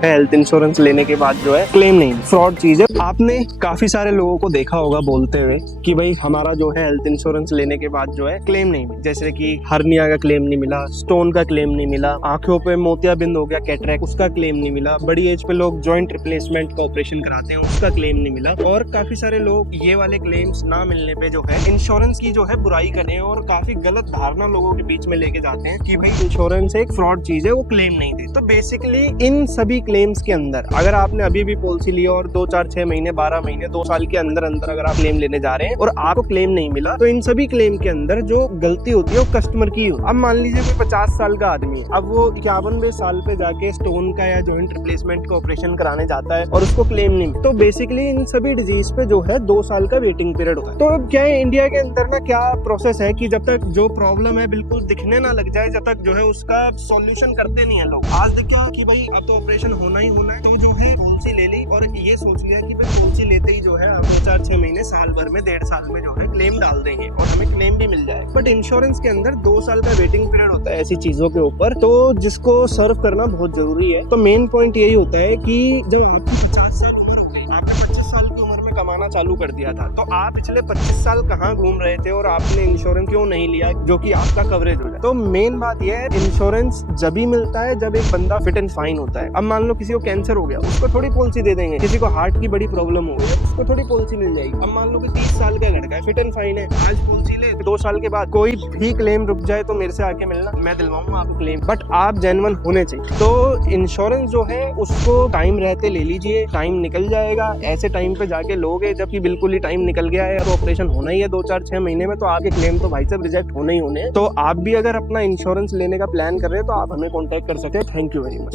Health insurance लेने के बाद जो है क्लेम नहीं, फ्रॉड चीज है। आपने काफी सारे लोगों को देखा होगा बोलते हुए कि भाई हमारा जो है हेल्थ इंश्योरेंस लेने के बाद जो है क्लेम नहीं मिला, जैसे कि हर्निया का क्लेम नहीं मिला, स्टोन का क्लेम नहीं मिला, आंखों पे मोतियाबिंद हो गया कैटरेक्ट, उसका क्लेम नहीं मिला, बड़ी एज पे लोग जॉइंट रिप्लेसमेंट का ऑपरेशन कराते हैं उसका क्लेम नहीं मिला। और काफी सारे लोग ये वाले क्लेम्स ना मिलने पे जो है इंश्योरेंस की जो है बुराई करते हैं और काफी गलत धारणा लोगों के बीच में लेके जाते हैं कि भाई इंश्योरेंस एक फ्रॉड चीज है, वो क्लेम नहीं दे। तो बेसिकली इन सभी क्लेम्स के अंदर अगर आपने अभी भी पॉलिसी ली और 2 4 6 महीने 12 महीने 2 साल के अंदर अंदर अगर आप क्लेम लेने जा रहे हैं और आपको क्लेम नहीं मिला, तो इन सभी क्लेम के अंदर जो गलती होती है वो कस्टमर की हो। अब मान लीजिए कोई 50 साल का आदमी है, अब वो 51वें साल पे जाके स्टोन का या जॉइंट रिप्लेसमेंट का ऑपरेशन कराने जाता है और उसको क्लेम नहीं मिला, तो बेसिकली इन सभी डिजीज पे जो है 2 साल का वेटिंग पीरियड होता है। तो क्या है इंडिया के अंदर ना क्या प्रोसेस है कि जब तक जो प्रॉब्लम है बिल्कुल दिखने ना लग जाए, जब तक जो है उसका सॉल्यूशन करते नहीं है लोग। आज क्या कि भाई अब तो ऑपरेशन होना ही होना है, तो जो है पॉलिसी ले ली और ये सोच लिया कि भाई पॉलिसी लेते ही जो है 2 4 6 महीने साल भर में 1.5 साल में जो है क्लेम डाल देंगे और हमें क्लेम भी मिल जाए। बट इंश्योरेंस के अंदर 2 साल का वेटिंग पीरियड होता है ऐसी चीजों के ऊपर, तो जिसको सर्व करना बहुत जरूरी है। तो मेन पॉइंट यही होता है कि जब आपकी 50 साल उम्र हो गई, आपने 25 साल की उम्र में कमाना चालू कर दिया था, तो आप पिछले 25 साल कहाँ घूम रहे थे और आपने इंश्योरेंस क्यों नहीं लिया जो कि आपका कवरेज हो जाए। तो मेन बात यह है इंश्योरेंस जब ही मिलता है जब एक बंदा फिट एंड फाइन होता है। अब मान लो किसी को कैंसर हो गया, उसको थोड़ी पॉलिसी दे देंगे, किसी को हार्ट की बड़ी प्रॉब्लम हो गई उसको थोड़ी पॉलिसी मिल जाएगी। अब मान लो कि 30 साल का लड़का है, फिट एंड फाइन है, आज पॉलिसी ले 2 साल के बाद कोई भी क्लेम रुक जाए तो मेरे से आके मिलना, मैं दिलवाऊंगा आपको क्लेम। बट आप जेन्युइन होने चाहिए। तो इंश्योरेंस जो है उसको टाइम रहते ले लीजिए, टाइम निकल जाएगा। ऐसे टाइम पे जाके लोगे जबकि बिल्कुल ही टाइम निकल गया है तो ऑपरेशन होना ही है 2 4 6 महीने में, तो आपके क्लेम तो भाई साहब रिजेक्ट होने ही होने हैं। तो आप भी अगर अपना इंश्योरेंस लेने का प्लान कर रहे हैं तो आप हमें कॉन्टेक्ट कर सकते हैं। Thank you very much.